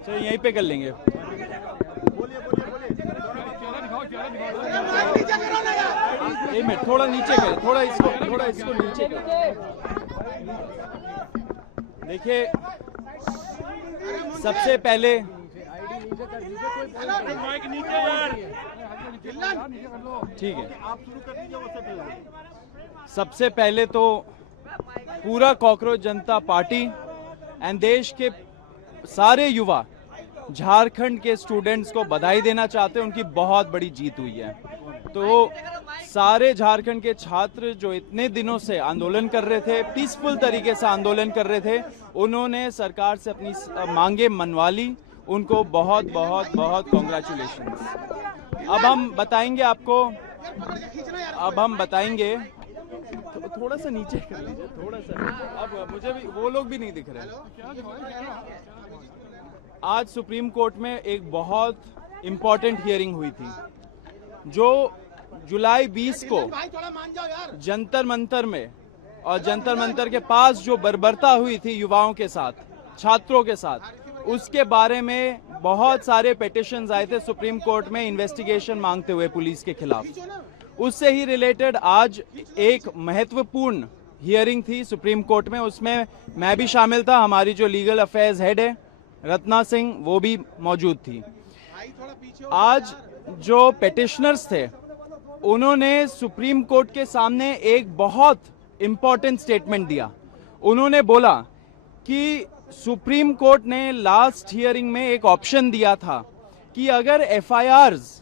चलिए यहीं पे कर लेंगे। एक मिनट, थोड़ा नीचे करें, थोड़ा इसको नीचे करें। देखिए, सबसे पहले ठीक है, सबसे पहले तो पूरा कॉकरोच जनता पार्टी एंड देश के सारे युवा झारखंड के स्टूडेंट्स को बधाई देना चाहते हैं। उनकी बहुत बड़ी जीत हुई है। तो सारे झारखंड के छात्र जो इतने दिनों से आंदोलन कर रहे थे, पीसफुल तरीके से आंदोलन कर रहे थे, उन्होंने सरकार से अपनी मांगे मनवा ली। उनको बहुत बहुत बहुत कॉन्ग्रेचुलेशंस। अब हम बताएंगे आपको, थोड़ा सा नीचे कर लीजिए, थोड़ा सा। अब मुझे भी वो लोग भी नहीं दिख रहे। आज सुप्रीम कोर्ट में एक बहुत इंपॉर्टेंट हियरिंग हुई थी, जो जुलाई 20 को जंतर मंतर में और जंतर मंतर के पास जो बर्बरता हुई थी युवाओं के साथ, छात्रों के साथ, उसके बारे में बहुत सारे पिटीशंस आए थे सुप्रीम कोर्ट में इन्वेस्टिगेशन मांगते हुए पुलिस के खिलाफ। उससे ही रिलेटेड आज एक महत्वपूर्ण हियरिंग थी सुप्रीम कोर्ट में। उसमें मैं भी शामिल था, हमारी जो लीगल अफेयर्स हेड है रत्ना सिंह, वो भी मौजूद थी। आज जो पिटिशनर्स थे, उन्होंने सुप्रीम कोर्ट के सामने एक बहुत इंपॉर्टेंट स्टेटमेंट दिया। उन्होंने बोला कि सुप्रीम कोर्ट ने लास्ट हियरिंग में एक ऑप्शन दिया था कि अगर एफआईआर्स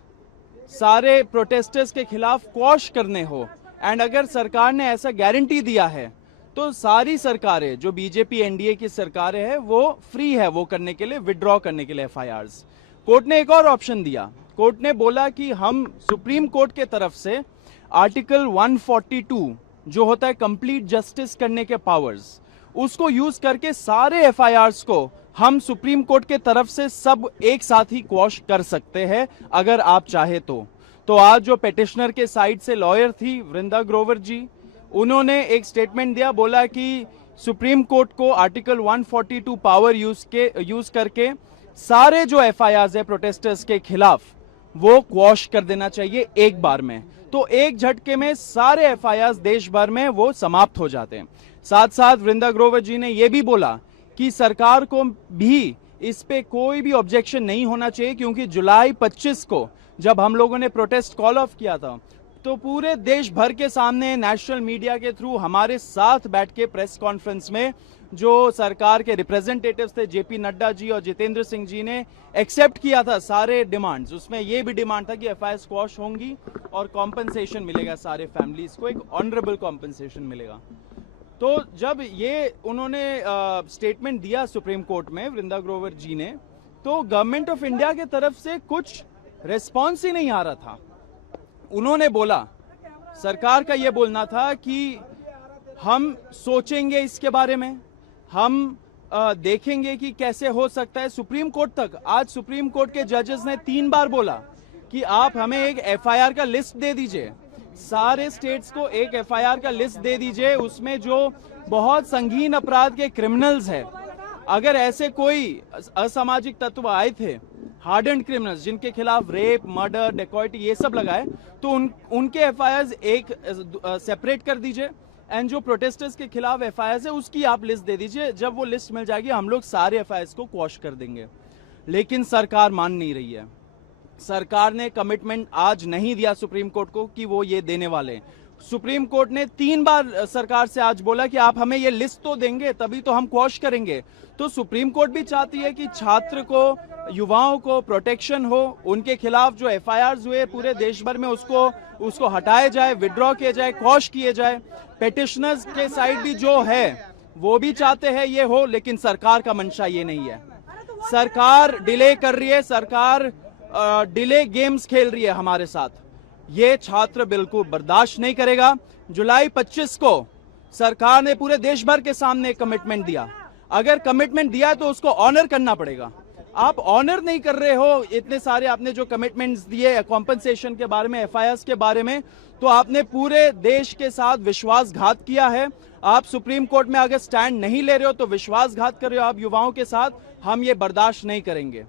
सारे प्रोटेस्टर्स के खिलाफ क्वॉश करने हो, एंड अगर सरकार ने ऐसा गारंटी दिया है, तो सारी सरकारें जो बीजेपी एनडीए की सरकारें हैं वो फ्री है वो करने के लिए, विड्रॉ करने के लिए एफआईआर्स। कोर्ट ने एक और ऑप्शन दिया। कोर्ट ने बोला कि हम सुप्रीम कोर्ट के तरफ से आर्टिकल 142 जो होता है कंप्लीट जस्टिस करने के पावर्स, उसको यूज करके सारे एफआईआर्स को हम सुप्रीम कोर्ट के तरफ से सब एक साथ ही क्वॉश कर सकते हैं अगर आप चाहे तो आज जो पिटिशनर के साइड से लॉयर थी वृंदा ग्रोवर जी, उन्होंने एक स्टेटमेंट दिया, बोला कि सुप्रीम कोर्ट को आर्टिकल 142 पावर यूज करके सारे जो एफआईआर्स है प्रोटेस्टर्स के खिलाफ वो क्वॉश कर देना चाहिए एक बार में। तो एक झटके में सारे एफआईआर्स देश भर में वो समाप्त हो जाते हैं। साथ साथ वृंदा ग्रोवर जी ने यह भी बोला कि सरकार को भी इस पे कोई भी ऑब्जेक्शन नहीं होना चाहिए, क्योंकि जुलाई 25 को जब हम लोगों ने प्रोटेस्ट कॉल ऑफ किया था, तो पूरे देश भर के सामने नेशनल मीडिया के थ्रू हमारे साथ बैठ के प्रेस कॉन्फ्रेंस में जो सरकार के रिप्रेजेंटेटिव्स थे जेपी नड्डा जी और जितेंद्र सिंह जी ने एक्सेप्ट किया था सारे डिमांड्स। उसमें यह भी डिमांड था कि एफआईआर स्क्वॉश होंगी और कॉम्पनसेशन मिलेगा, सारे फैमिलीज को एक ऑनरेबल कॉम्पनसेशन मिलेगा। तो जब ये उन्होंने स्टेटमेंट दिया सुप्रीम कोर्ट में वृंदा ग्रोवर जी ने, तो गवर्नमेंट ऑफ इंडिया के तरफ से कुछ रिस्पॉन्स ही नहीं आ रहा था। उन्होंने बोला, सरकार का यह बोलना था कि हम सोचेंगे इसके बारे में, हम देखेंगे कि कैसे हो सकता है। सुप्रीम कोर्ट तक, आज सुप्रीम कोर्ट के जजेस ने 3 बार बोला कि आप हमें एक एफआईआर का लिस्ट दे दीजिए, सारे स्टेट्स को एक एफआईआर का लिस्ट दे दीजिए, उसमें जो बहुत संगीन अपराध के क्रिमिनल्स हैं, अगर ऐसे कोई असामाजिक तत्व आए थे, हार्डन्ड क्रिमिनल्स जिनके खिलाफ रेप, मर्डर, डेकॉइटी ये सब लगाए, तो उनके एफआईआर एक सेपरेट कर दीजिए, एंड जो प्रोटेस्टर्स के खिलाफ एफआईआर है उसकी आप लिस्ट दे दीजिए। जब वो लिस्ट मिल जाएगी हम लोग सारे एफआईआर को क्वॉश कर देंगे। लेकिन सरकार मान नहीं रही है। सरकार ने कमिटमेंट आज नहीं दिया सुप्रीम कोर्ट को कि वो ये देने वाले हैं। सुप्रीम कोर्ट ने 3 बार सरकार से आज बोला कि आप हमें ये लिस्ट तो देंगे तभी तो हम क्वॉश करेंगे। तो सुप्रीम कोर्ट भी चाहती है कि छात्र को, युवाओं को प्रोटेक्शन हो, उनके खिलाफ जो एफआईआर्स हुए पूरे देश भर में उसको हटाया जाए, विड्रॉ किया जाए, क्वॉश किए जाए। पिटिशनर्स के साइड भी जो है वो भी चाहते हैं ये हो, लेकिन सरकार का मंशा ये नहीं है। सरकार डिले कर रही है, सरकार डिले गेम्स खेल रही है हमारे साथ। ये छात्र बिल्कुल बर्दाश्त नहीं करेगा। जुलाई 25 को सरकार ने पूरे देश भर के सामने कमिटमेंट दिया। अगर कमिटमेंट दिया तो उसको ऑनर करना पड़ेगा। आप ऑनर नहीं कर रहे हो इतने सारे आपने जो कमिटमेंट्स दिए कॉम्पनसेशन के बारे में, एफआईआर्स के बारे में, तो आपने पूरे देश के साथ विश्वासघात किया है। आप सुप्रीम कोर्ट में अगर स्टैंड नहीं ले रहे हो तो विश्वासघात कर रहे हो आप युवाओं के साथ। हम ये बर्दाश्त नहीं करेंगे।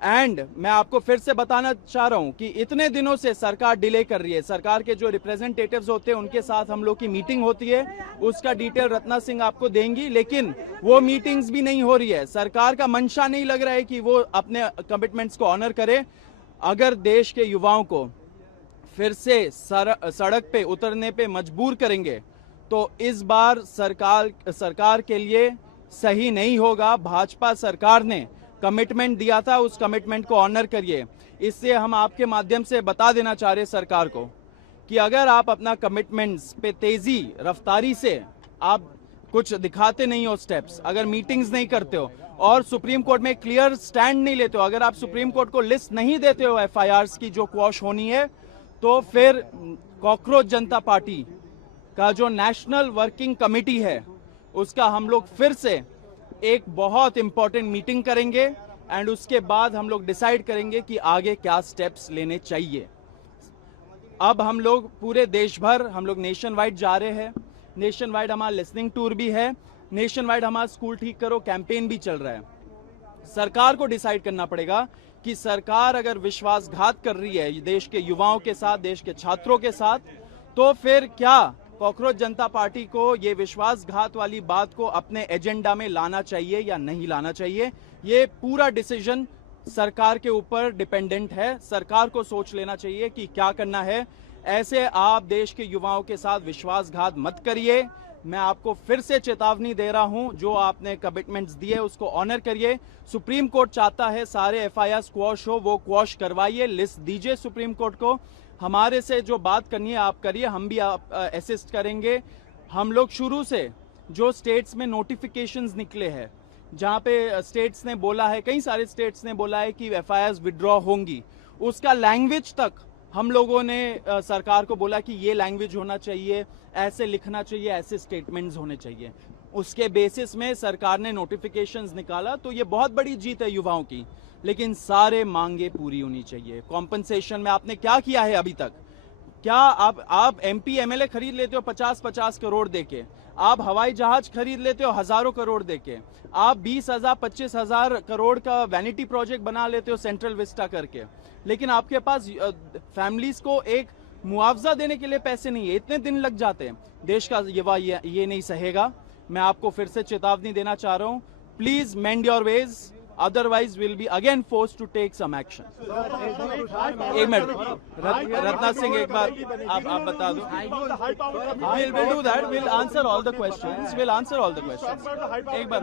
एंड मैं आपको फिर से बताना चाह रहा हूं कि इतने दिनों से सरकार डिले कर रही है। सरकार के जो रिप्रेजेंटेटिव्स होते हैं उनके साथ हम लोग की मीटिंग होती है, उसका डिटेल रत्ना सिंह आपको देंगी, लेकिन वो मीटिंग्स भी नहीं हो रही है। सरकार का मंशा नहीं लग रहा है कि वो अपने कमिटमेंट्स को ऑनर करे। अगर देश के युवाओं को फिर से सड़क पे उतरने पे मजबूर करेंगे तो इस बार सरकार के लिए सही नहीं होगा। भाजपा सरकार ने कमिटमेंट दिया था, उस कमिटमेंट को ऑनर करिए। इससे हम आपके माध्यम से बता देना चाह रहे सरकार को कि अगर आप अपना कमिटमेंट्स पे तेजी रफ्तारी से आप कुछ दिखाते नहीं हो स्टेप्स, अगर मीटिंग्स नहीं करते हो और सुप्रीम कोर्ट में क्लियर स्टैंड नहीं लेते हो, अगर आप सुप्रीम कोर्ट को लिस्ट नहीं देते हो एफआईआर्स की जो क्वॉश होनी है, तो फिर कॉकरोच जनता पार्टी का जो नेशनल वर्किंग कमेटी है उसका हम लोग फिर से एक बहुत इंपॉर्टेंट मीटिंग करेंगे एंड उसके बाद हम लोग डिसाइड करेंगे कि आगे क्या स्टेप्स लेने चाहिए। अब हम लोग पूरे देश भर हम लोग नेशन वाइड जा रहे हैं। नेशन वाइड हमारा लिसनिंग टूर भी है, नेशन वाइड हमारा स्कूल ठीक करो कैंपेन भी चल रहा है। सरकार को डिसाइड करना पड़ेगा कि सरकार अगर विश्वासघात कर रही है देश के युवाओं के साथ, देश के छात्रों के साथ, तो फिर क्या कॉकरोच जनता पार्टी को ये विश्वासघात वाली बात को अपने एजेंडा में लाना चाहिए या नहीं लाना चाहिए। ये पूरा डिसीजन सरकार के ऊपर डिपेंडेंट है। सरकार को सोच लेना चाहिए कि क्या करना है। ऐसे आप देश के युवाओं के साथ विश्वासघात मत करिए। मैं आपको फिर से चेतावनी दे रहा हूं, जो आपने कमिटमेंट्स दिए उसको ऑनर करिए। सुप्रीम कोर्ट चाहता है सारे एफआईआर क्वॉश हो, वो क्वॉश करवाइए, लिस्ट दीजिए सुप्रीम कोर्ट को। हमारे से जो बात करनी है आप करिए, हम भी आप असिस्ट करेंगे। हम लोग शुरू से जो स्टेट्स में नोटिफिकेशंस निकले हैं, जहां पे स्टेट्स ने बोला है, कई सारे स्टेट्स ने बोला है कि एफआईआर्स विड्रॉ होंगी, उसका लैंग्वेज तक हम लोगों ने सरकार को बोला कि ये लैंग्वेज होना चाहिए, ऐसे लिखना चाहिए, ऐसे स्टेटमेंट्स होने चाहिए। उसके बेसिस में सरकार ने नोटिफिकेशंस निकाला, तो ये बहुत बड़ी जीत है युवाओं की। लेकिन सारे मांगे पूरी होनी चाहिए। कॉम्पनसेशन में आपने क्या किया है अभी तक? क्या आप एमपी एमएलए खरीद लेते हो 50-50 करोड़ देके, आप हवाई जहाज खरीद लेते हो हजारों करोड़ देके, आप 20,000 25,000 करोड़ का वैनिटी प्रोजेक्ट बना लेते हो सेंट्रल विस्टा करके, लेकिन आपके पास फैमिलीज को एक मुआवजा देने के लिए पैसे नहीं है। इतने दिन लग जाते हैं। देश का युवा ये नहीं सहेगा। मैं आपको फिर से चेतावनी देना चाह रहा हूं, please mend your ways, otherwise we'll be again forced to take some action. एक मिनट, रत्ना सिंह एक बार आप बता दो। We'll do that. We'll answer all the questions. We'll answer all the questions. एक बार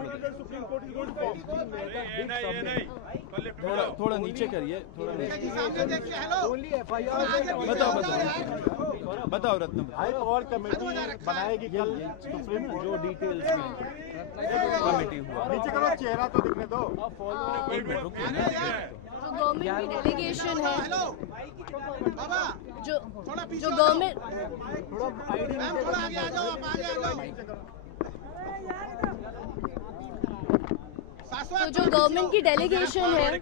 थोड़ा नीचे करिए, थोड़ा बताओ रत्ना। और कमेटी बनाएगी कल सुप्रीम, जो डिटेल्स में कमेटी हुआ, नीचे करो, चेहरा तो दिखने दो। एक मिनट रुकिए। जो गवर्नमेंट की डेलीगेशन है, जो गवर्नमेंट तो जो गवर्नमेंट की डेलीगेशन है,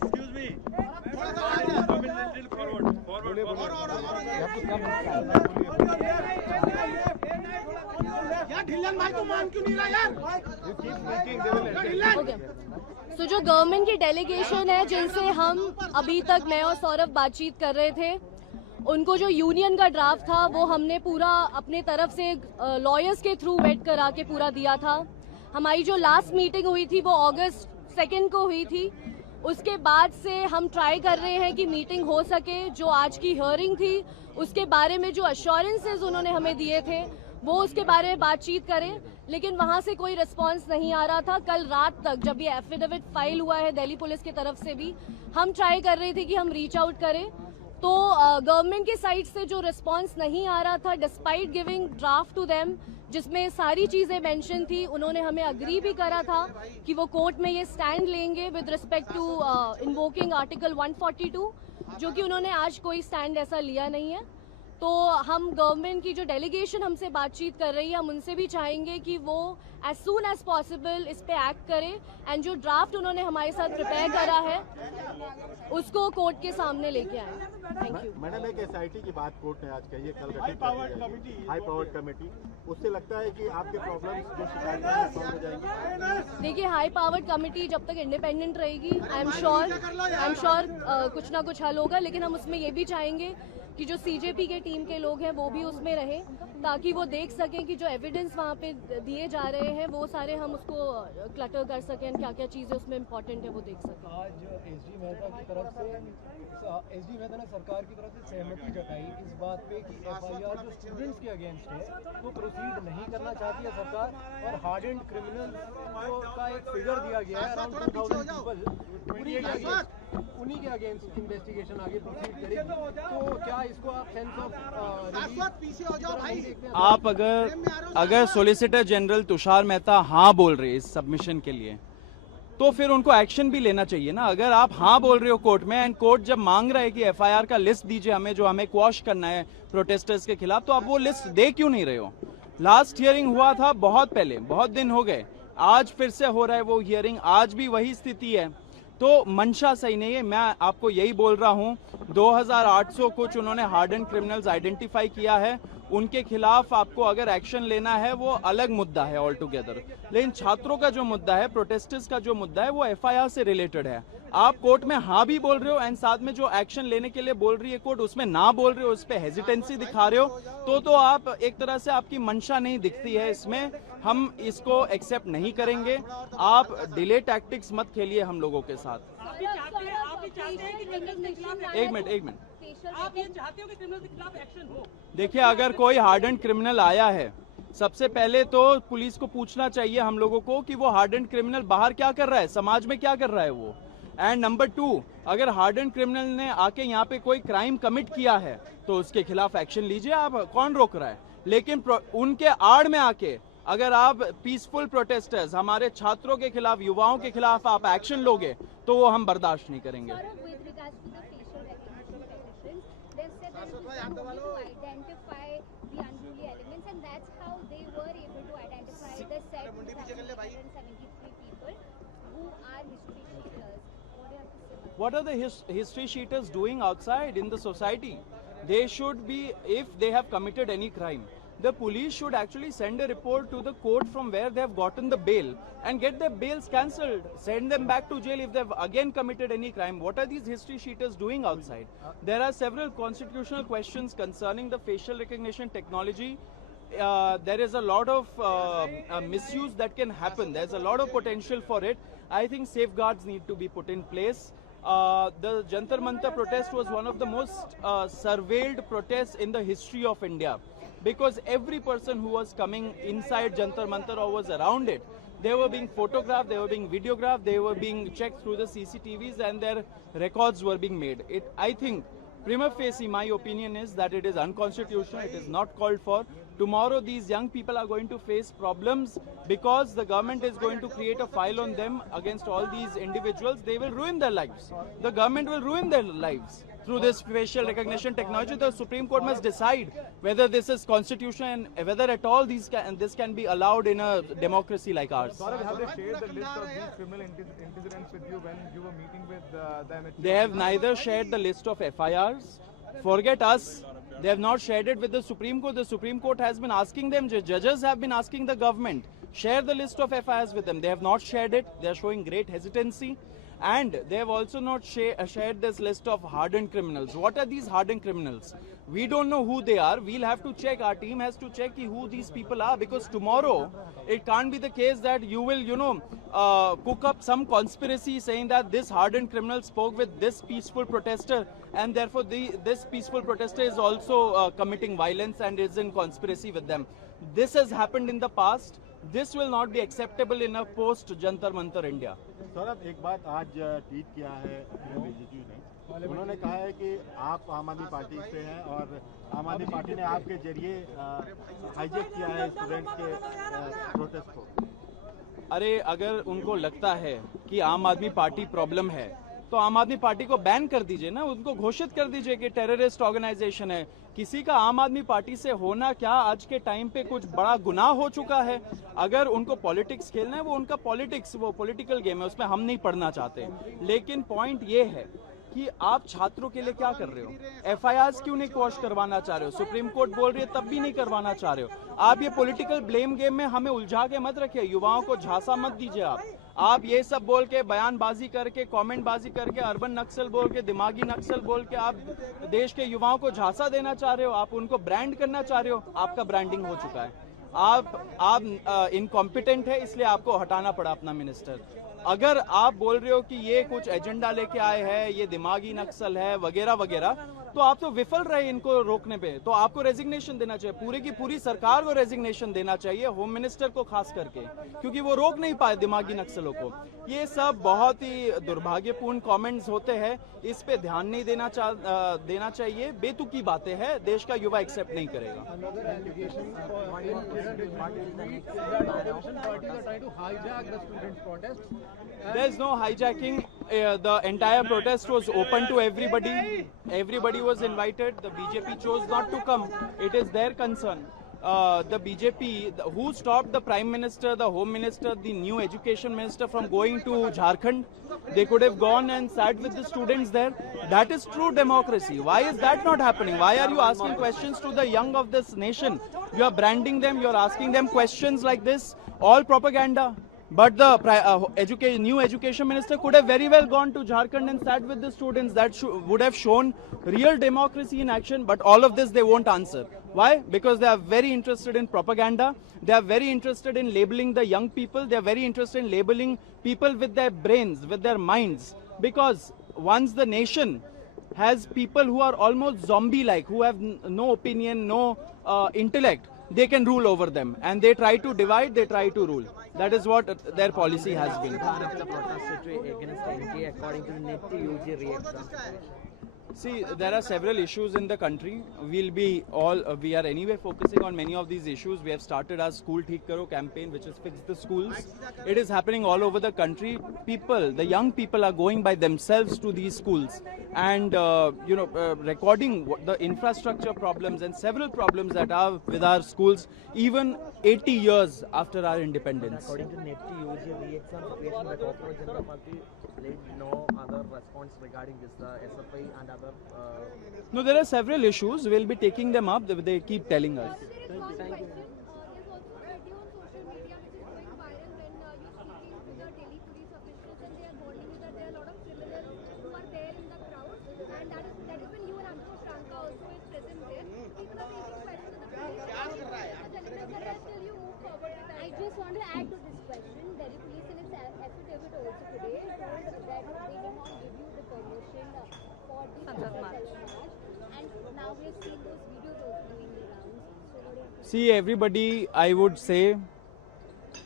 तो जो गवर्नमेंट की डेलीगेशन है जिनसे हम अभी तक मैं और सौरभ बातचीत कर रहे थे, उनको जो यूनियन का ड्राफ्ट था वो हमने पूरा अपने तरफ से लॉयर्स के थ्रू वेट करा के पूरा दिया था। हमारी जो लास्ट मीटिंग हुई थी वो अगस्त 2 को हुई थी। उसके बाद से हम ट्राई कर रहे हैं कि मीटिंग हो सके। जो आज की हियरिंग थी उसके बारे में जो अश्योरेंसेज उन्होंने हमें दिए थे वो उसके बारे में बातचीत करें, लेकिन वहां से कोई रिस्पांस नहीं आ रहा था। कल रात तक जब ये एफिडेविट फाइल हुआ है दिल्ली पुलिस की तरफ से भी, हम ट्राई कर रहे थे कि हम रीच आउट करें, तो गवर्नमेंट के साइड से जो रिस्पांस नहीं आ रहा था, despite giving draft to them जिसमें सारी चीज़ें मेंशन थी, उन्होंने हमें अग्री भी करा था कि वो कोर्ट में ये स्टैंड लेंगे with respect to invoking article 142, जो कि उन्होंने आज कोई स्टैंड ऐसा लिया नहीं है। तो हम गवर्नमेंट की जो डेलीगेशन हमसे बातचीत कर रही है, हम उनसे भी चाहेंगे कि वो एज सून एज पॉसिबल इस पे एक्ट करें एंड जो ड्राफ्ट उन्होंने हमारे साथ प्रिपेयर करा है उसको कोर्ट के सामने लेके आए। Thank you. मैडम, एक एसआईटी की बात कोर्ट ने आज कही है, कल हाई पावर्ड कमेटी, उससे लगता है कि आपके प्रॉब्लम्स जो शिकायतें हैं सॉल्व हो जाएंगी। देखिए, हाई पावर्ड कमेटी जब तक इंडिपेंडेंट रहेगी आई एम श्योर कुछ ना कुछ हल होगा, लेकिन हम उसमें ये भी चाहेंगे कि जो सीजेपी के टीम के लोग हैं वो भी उसमें रहें, ताकि वो देख सकें कि जो एविडेंस वहाँ पे दिए जा रहे हैं वो सारे हम उसको क्लटर कर सकें, क्या क्या चीज़ें उसमें इम्पोर्टेंट है वो देख सकें। आज एसडी मेहता की तरफ से एसडी मेहता ने सरकार की तरफ से सहमति जताई इस बात पे कि एफआईआर जो स्टूडेंट्स के अगेंस्ट है वो प्रोसीड नहीं करना चाहती है सरकार, और हार्डेंड क्रिमिनल्स का एक फिगर दिया गया है अराउंड 2000 पीपल, उन्हीं के अगेंस्ट इन्वेस्टिगेशन आगे प्रोसीड करेगी। तो क्या इसको आप सेंस ऑफ आप अगर सॉलिसिटर जनरल तुषार मेहता हाँ बोल रहे हैं इस सबमिशन के लिए, तो फिर उनको एक्शन भी लेना चाहिए ना। अगर आप हाँ बोल रहे हो कोर्ट में, एंड कोर्ट जब मांग रहा है कि एफआईआर का लिस्ट दीजिए हमें, जो हमें क्वॉश करना है प्रोटेस्टर्स के खिलाफ, तो आप वो लिस्ट दे क्यों नहीं रहे हो? लास्ट हियरिंग हुआ था बहुत पहले, बहुत दिन हो गए, आज फिर से हो रहा है वो हियरिंग, आज भी वही स्थिति है, तो मंशा सही नहीं है। मैं आपको यही बोल रहा हूं, 2800 कुछ उन्होंने हार्डन क्रिमिनल्स आइडेंटिफाई किया है, उनके खिलाफ आपको अगर एक्शन लेना है वो अलग मुद्दा है ऑल टुगेदर, लेकिन छात्रों का जो मुद्दा है, प्रोटेस्टर्स का जो मुद्दा है, वो एफआईआर से रिलेटेड है। आप कोर्ट में हाँ भी बोल रहे हो एंड साथ में जो एक्शन लेने के लिए बोल रही है कोर्ट, उसमें ना बोल रहे हो, उस पर हेजिटेंसी दिखा रहे हो, तो आप एक तरह से आपकी मंशा नहीं दिखती है इसमें, हम इसको एक्सेप्ट नहीं करेंगे। आप डिले टैक्टिक्स मत खेलिए हम लोगों के साथ। एक मिनट, आप ये चाहते हो कि क्रिमिनल के खिलाफ एक्शन हो? देखिए, अगर कोई हार्डेंड क्रिमिनल आया है, सबसे पहले तो पुलिस को पूछना चाहिए हम लोगों को कि वो हार्डेंड क्रिमिनल बाहर क्या कर रहा है, समाज में क्या कर रहा है वो। एंड नंबर 2, अगर हार्डेंड क्रिमिनल ने आके यहाँ पे कोई क्राइम कमिट किया है तो उसके खिलाफ एक्शन लीजिए, आप कौन रोक रहा है। लेकिन उनके आड़ में आके अगर आप पीसफुल प्रोटेस्टर्स, हमारे छात्रों के खिलाफ, युवाओं के खिलाफ आप एक्शन लोगे तो वो हम बर्दाश्त नहीं करेंगे। What are the history cheaters doing outside in the society? They should be, if they have committed any crime, the police should actually send a report to the court from where they have gotten the bail and get their bails cancelled. Send them back to jail if they have again committed any crime. What are these history cheaters doing outside? There are several constitutional questions concerning the facial recognition technology. There is a lot of misuse that can happen. There's a lot of potential for it. I think safeguards need to be put in place. The Jantar Mantar protest was one of the most surveilled protests in the history of India, because every person who was coming inside Jantar Mantar or was around it, they were being photographed, they were being videographed, they were being checked through the CCTVs and their records were being made. I think prima facie, my opinion is that it is unconstitutional, it is not called for. Tomorrow these young people are going to face problems because the government is going to create a file on them against all these individuals. They will ruin their lives. The government will ruin their lives through this facial recognition technology. The Supreme Court must decide whether this is constitutional and whether at all this can be allowed in a democracy like ours. Saurabh, have they shared the list of these criminal incidents with you when you were meeting with them? They have neither shared the list of FIRs. Forget us. They have not shared it with the Supreme Court. The Supreme Court has been asking them, judges have been asking the government, share the list of FIRs with them. They have not shared it. They are showing great hesitancy. And they have also not shared this list of hardened criminals. What are these hardened criminals? We don't know who they are. We'll have to check. Our team has to check who these people are, because tomorrow it can't be the case that you will, cook up some conspiracy saying that this hardened criminal spoke with this peaceful protester and therefore this peaceful protester is also committing violence and is in conspiracy with them. This has happened in the past. This will not be acceptable in a post-Jantar Mantar India. Saurabh, एक बात आज tweet किया है रिजिजू ने, उन्होंने कहा है कि आप आम आदमी पार्टी से हैं और आम आदमी पार्टी ने आपके जरिए हाईजैक किया है स्टूडेंट्स के प्रोटेस्ट को। अरे, अगर उनको लगता है कि आम आदमी पार्टी प्रॉब्लम है तो आम आदमी पार्टी को बैन कर दीजिए ना, उनको घोषित कर दीजिए कि टेररिस्ट ऑर्गेनाइजेशन है। किसी का आम आदमी पार्टी से होना क्या आज के टाइम पे कुछ बड़ा गुनाह हो चुका है। अगर उनको पॉलिटिक्स खेलना है वो उनका पॉलिटिक्स, वो पॉलिटिकल गेम है, उसमें हम नहीं पढ़ना चाहते। लेकिन पॉइंट ये है कि आप छात्रों के लिए क्या कर रहे हो? एफआईआर क्यों नहीं क्वॉश करवाना चाह रहे हो? सुप्रीम कोर्ट बोल रही है तब भी नहीं करवाना चाह रहे हो। आप ये पॉलिटिकल ब्लेम गेम में हमें उलझा के मत रखिए, युवाओं को झांसा मत दीजिए। आप ये सब बोल के, बयानबाजी करके, कमेंटबाजी करके, अर्बन नक्सल बोल के, दिमागी नक्सल बोल के आप देश के युवाओं को झांसा देना चाह रहे हो, आप उनको ब्रांड करना चाह रहे हो। आपका ब्रांडिंग हो चुका है। आप इनकॉम्पिटेंट है, इसलिए आपको हटाना पड़ा अपना मिनिस्टर। अगर आप बोल रहे हो कि ये कुछ एजेंडा लेके आए हैं, ये दिमागी नक्सल है वगैरह वगैरह, तो आप तो विफल रहे इनको रोकने पे। तो आपको रेजिग्नेशन देना चाहिए, पूरी की पूरी सरकार को रेजिग्नेशन देना चाहिए, होम मिनिस्टर को खास करके, क्योंकि वो रोक नहीं पाए दिमागी नक्सलों को। ये सब बहुत ही दुर्भाग्यपूर्ण कमेंट्स होते हैं, इस पे ध्यान नहीं देना चाहिए। बेतुकी बातें हैं, देश का युवा एक्सेप्ट नहीं करेगा। There is no hijacking. The entire protest was open to everybody. Everybody was invited. The BJP chose not to come. It is their concern. The BJP, who stopped the Prime Minister, the Home Minister, the new Education Minister from going to Jharkhand? They could have gone and sat with the students there. That is true democracy. Why is that not happening? Why are you asking questions to the young of this nation? You are branding them. You are asking them questions like this. All propaganda. But the new education minister could have very well gone to Jharkhand and sat with the students. That would have shown real democracy in action. But all of this they won't answer. Why? Because they are very interested in propaganda. They are very interested in labeling the young people. They are very interested in labeling people with their brains, with their minds. Because once the nation has people who are almost zombie-like, who have no opinion, no intellect, they can rule over them. And they try to divide, they try to rule. That is what their policy has been. against NDA according to the net UG reaction. See, there are several issues in the country. We are anyway focusing on many of these issues. We have started our School Theek Karo campaign, which is fix the schools. It is happening all over the country. The young people are going by themselves to these schools and, recording the infrastructure problems and several problems that are with our schools, even 80 years after our independence. According to net UG reaction situation, the Corporate General Party laid no other response regarding this SFI and other. No, there are several issues. We'll be taking them up. They keep telling us. Thank you. I just want to add to this question. Delhi police in its affidavit also today told that they did not give you the permission for the Sansad march. And now we have seen those videos also doing the rounds. So See, everybody, I would say,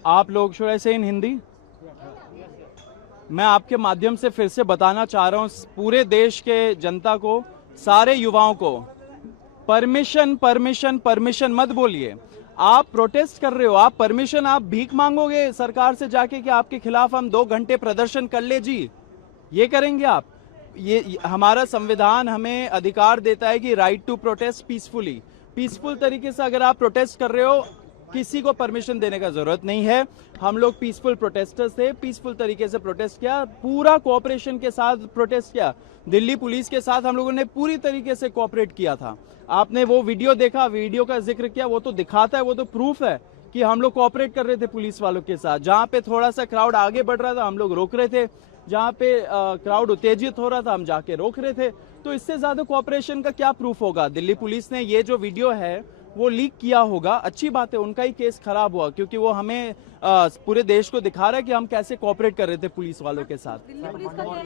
आप लोग, should I say in Hindi? मैं आपके माध्यम से फिर से बताना चाह रहा हूँ पूरे देश के जनता को, सारे युवाओं को, परमिशन मत बोलिए। आप प्रोटेस्ट कर रहे हो, आप परमिशन, आप भीख मांगोगे सरकार से जाके कि आपके खिलाफ हम 2 घंटे प्रदर्शन कर ले जी, ये करेंगे आप? ये हमारा संविधान हमें अधिकार देता है कि right to protest peacefully, peaceful तरीके से अगर आप प्रोटेस्ट कर रहे हो, किसी को परमिशन देने का जरूरत नहीं है। हम लोग पीसफुल प्रोटेस्टर्स थे, पीसफुल तरीके से प्रोटेस्ट किया, पूरा कोऑपरेशन के साथ प्रोटेस्ट किया। दिल्ली पुलिस के साथ हम लोगों ने पूरी तरीके से कोऑपरेट किया था। आपने वो वीडियो देखा, वीडियो का जिक्र किया, वो तो दिखाता है, वो तो प्रूफ है कि हम लोग कोऑपरेट कर रहे थे पुलिस वालों के साथ। जहां पे थोड़ा सा क्राउड आगे बढ़ रहा था हम लोग रोक रहे थे, जहां पे क्राउड उत्तेजित हो रहा था हम जाके रोक रहे थे। तो इससे ज्यादा कोऑपरेशन का क्या प्रूफ होगा? दिल्ली पुलिस ने ये जो वीडियो है वो लीक किया होगा, अच्छी बात है, उनका ही केस खराब हुआ, क्योंकि वो हमें पूरे देश को दिखा रहा है कि हम कैसे कोऑपरेट कर रहे थे पुलिस वालों के साथ।